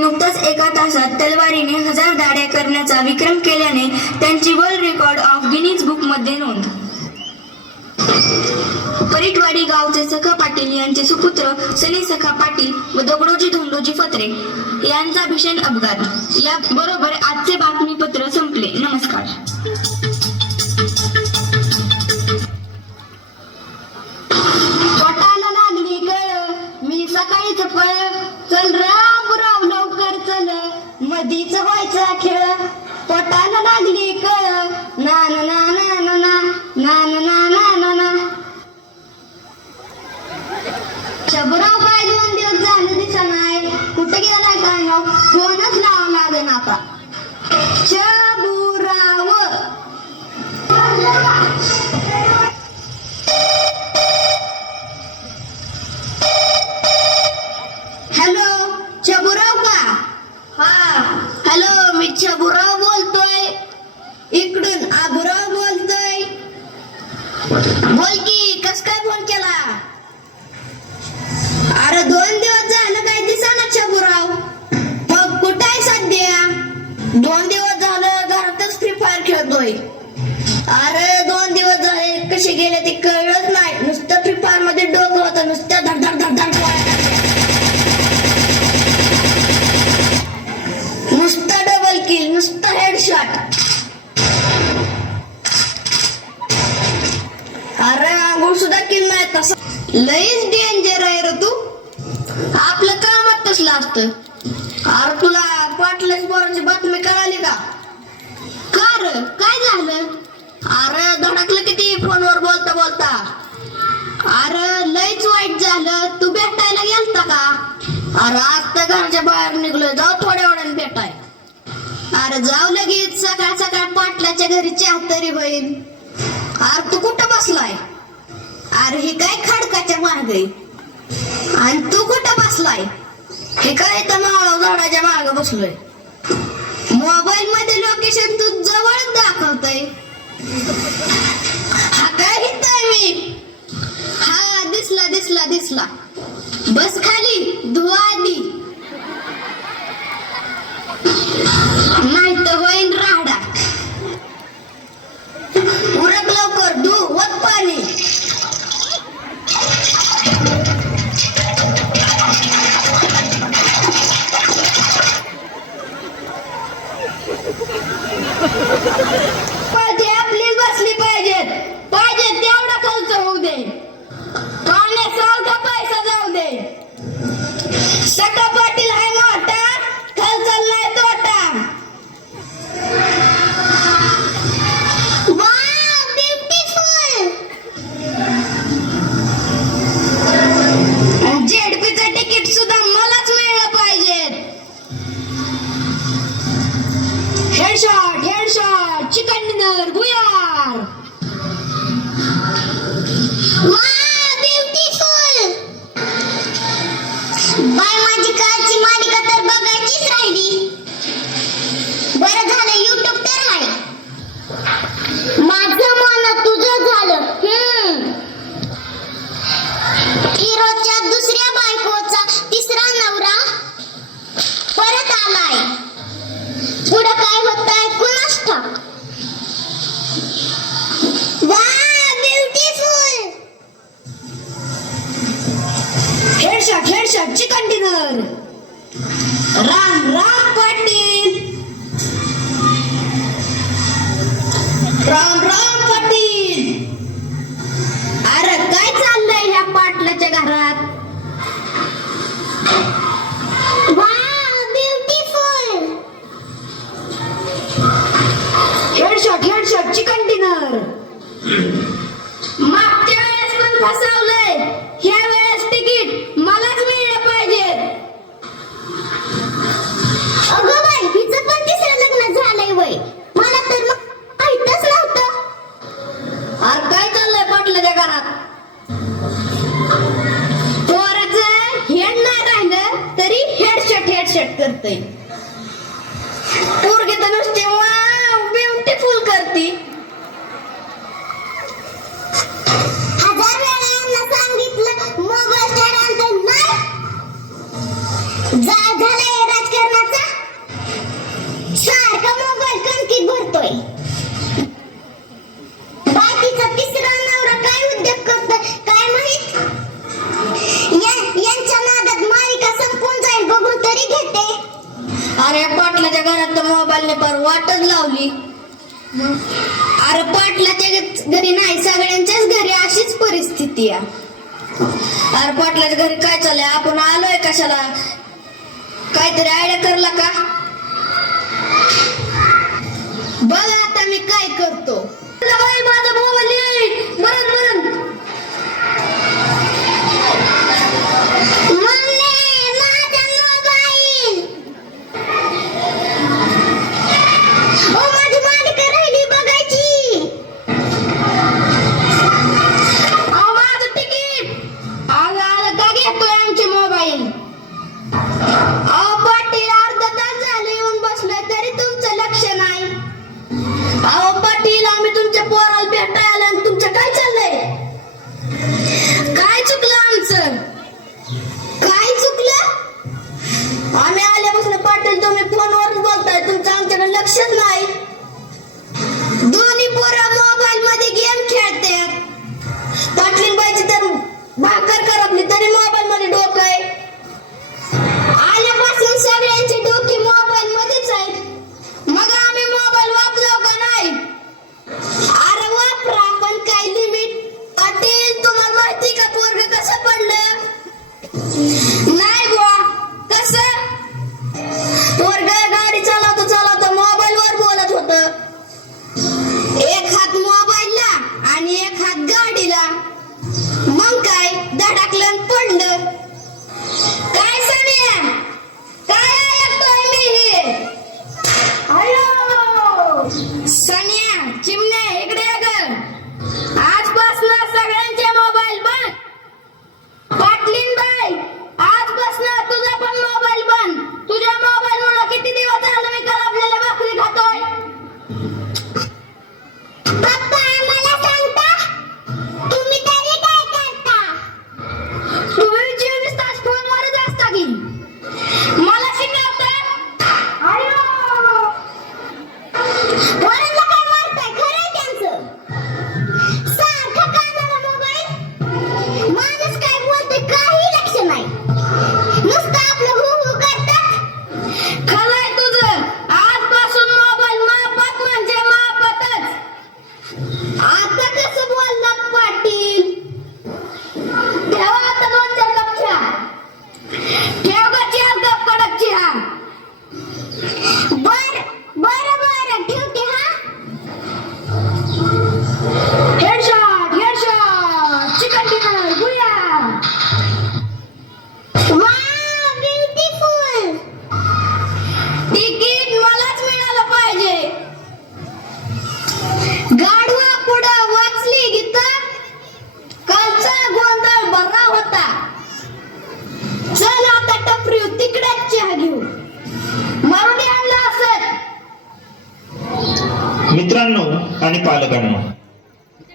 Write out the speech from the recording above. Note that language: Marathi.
नुकताच एका तासात तलवारीने 1000 दाढ्या करण्याचा विक्रम केल्याने त्यांची world record of Guinness book मध्ये नोंद. परीटवाडी गावचे सखा पाटील यांचे सुपुत्र सनी सखा पाटील व दगडोजी धोंडोजी फत्रे यांचा भीषण अपघात. या बरोबर आजचे बातमीपत्र संपले. नमस्कार. पोटाला लागली कळ, मी सकाळीच पळ, चल राम लवकर चल, मधीच व्हायचा खेळ. पोटाला लागली कळ, ना ना ना ना ना ना ना ना ना ना ना. शबराव काय 2 दिवस झालं दिसा नाही, कुठे गेलाय काय हो, फोनच लावा लागे नाका. शबुराव हॅलो, शबुराव का? हा हॅलो, मी शबुराव बोलतोय. इकडून आबुराव बोलतोय. बोल की, कस काय फोन केला? अरे 2 दिवस झालं काय दिसाना शबुराव. मग कुठे आहे सध्या? 2 दिवस झालं घरातच फ्री फायर खेळतोय. अरे 2 दिवस झाले कसे गेले ते कळलंच नाही. नुसतं फ्री फायर मध्ये डोकं होतं, नुसतं धड धड धड धड, नुसतं डबल किल, नुसतं हेडशॉट. अरे आंघोळ सुद्धा किल नाही. तसं लईच डेंजर आहे रे तू. आपलं कामच तसलं असतं. अरे तुला पाटलाच पोरांची बातमी कळाली का? का रे, काय झालं? अरे धडकलं किती फोनवर बोलता बोलता. अरे लईच वाईट झालं. तू भेटायला गेलता का? अरे आज तर घराच्या बाहेर निघलोय, जाऊ थोड्या वेळाने भेटाय. अरे जाऊ लगेच. सकाळ सकाळ पाटलाच्या घरी चहा तरी होईल. अरे तू कुठं बसलाय? अरे हे काय खडकाच्या माग आहे. आणि तू कुठं बसलाय? हे काय तर माळव झाडाच्या माग बसलोय. मोबाईल मध्ये लोकेशन तू जवळ दाखवतय. हा काय हिंडतोय मी? हा दिसला दिसला दिसला. बस खाली, धुवा आधी, नाही तर होईन राहडा. उरक लवकर, धु वत पाणी. पळते आपलीच बसली पाहिजेत. पाहिजे तेवढा खर्च होऊ दे. पाण्यासारखा पैसा जाऊ दे. सखा पाटील आहे मोठा, खर्च नाही तोटा. जेडपीचं तिकीट सुद्धा मलाच मिळलं पाहिजे. हेडशॉट हेडशॉट, चिकन डिनर, भुयार. ब्युटिफुल. बाय, माझी कालची मालिका तर बघायचीच राहिली. बरं झालं युट्यूब तर आहे. माझं मन तुझं झालं. हिरोच्या दुसऱ्या बायकोचा तिसरा नवरा परत आलाय. पुढं काय होतंय कुणास ठाऊक. Beautiful. Headshot headshot, chicken dinner. Ram Ram Patil. Ram Ram Patil. अरे काय चाललंय ह्या पाटलाच्या घरात? Beautiful. Headshot headshot, chicken dinner. मागच्या वेळेस पण फसवलंय, ह्या वेळेस तिकीट मलाच मिळलं पाहिजे. अगं बाई, हिचं पण तिसरं लग्न झालंय वय. मला तर मग माहीतच नव्हतं. अरे काय चाललंय पाटलाच्या घरात? पोराचं हेड नाही राहिलं तरी हेडशॉट हेडशॉट करतय. पोरगी तर नुसती वाव ब्युटिफुल करती. 1000 वेळा सांगितलं मोबाईल स्टँड आणतो नाही. झालंय राजकारण. घेते. अरे पाटलाच्या घरात तर मोबाईलने पर वाटच लावली. अरे पाटलाच्या घरी नाही, सगळ्यांच्याच घरी अशीच परिस्थिती आहे. अरे पाटलाच्या घरी काय चाललंय, आपण आलोय कशाला, काहीतरी आयडिया करला का? बघ आता मी काय करतो. माझा मोबाईल मरण आम्ही आल्यापासून पाटील तुम्ही फोनवरच बोलताय, तुमचं आमच्याकडे लक्षच नाही. दोन्ही पोरं मोबाईल मध्ये गेम खेळतात. पाटलींबाईची तर भाकर करपली तरी मोबाईल मध्ये डोकं आहे. आल्यापासून सगळ्यांची डोकी मोबाईल मध्येच आहेत. मग आम्ही मोबाईल वापराव का नाही? अरे वापरा, पण काय लिमिट. पाटील तुम्हाला माहिती का पोरग कसं पडलं? नाही बुवा, कसं? पोरग गाडी चालवता मोबाईल वर बोलत होत. एक हात मोबाईलला आणि एक हात गाडीला. मग काय धडकलं पडलं. काय सण्या, काय ऐकतोय मी हे? अयो सण्या, चिमण्या इकडे ये ग. आजपासून सगळ्यांचे मोबाईल बंद. पाटलीनबाई, आजपासून तुझा पण मोबाईल बंद. तुझ्या मोबाईल मुळे किती दिवस झाले मी करपलेल्या भाकरी खातोय. पप्पा मला सांगता, तुम्ही तरी काय करता? तुम्ही 24 तास फोनवरच असता की. मला शिकवता? अयो पोरांना काय मारताय? खरंय त्यांचं. सारखं कानाला मोबाईल. माणूस काय बोलतोय काही लक्ष नाही. नुसतं आपलं हु हु करतात. खरंय तुझं. आजपासून मोबाईल मापात म्हणजे मापातच. आता कसं बोललात पाटील? ठेवा आता 2-4 कप चहा. ठेव ग 4 कप कडक चहा. बरं ठेवते हा. हेडशॉट चिकन डिनर गुया. Wow beautiful. तिकीट मलाच मिळालं पाहिजे. गाढवा पुढं वाचली गीता. कालचा गोंधळ बरा होता. चल आता टपरी तिकडेच चहा घेऊ. मारुती आणला असत. मित्रांनो आणि पालकांनो,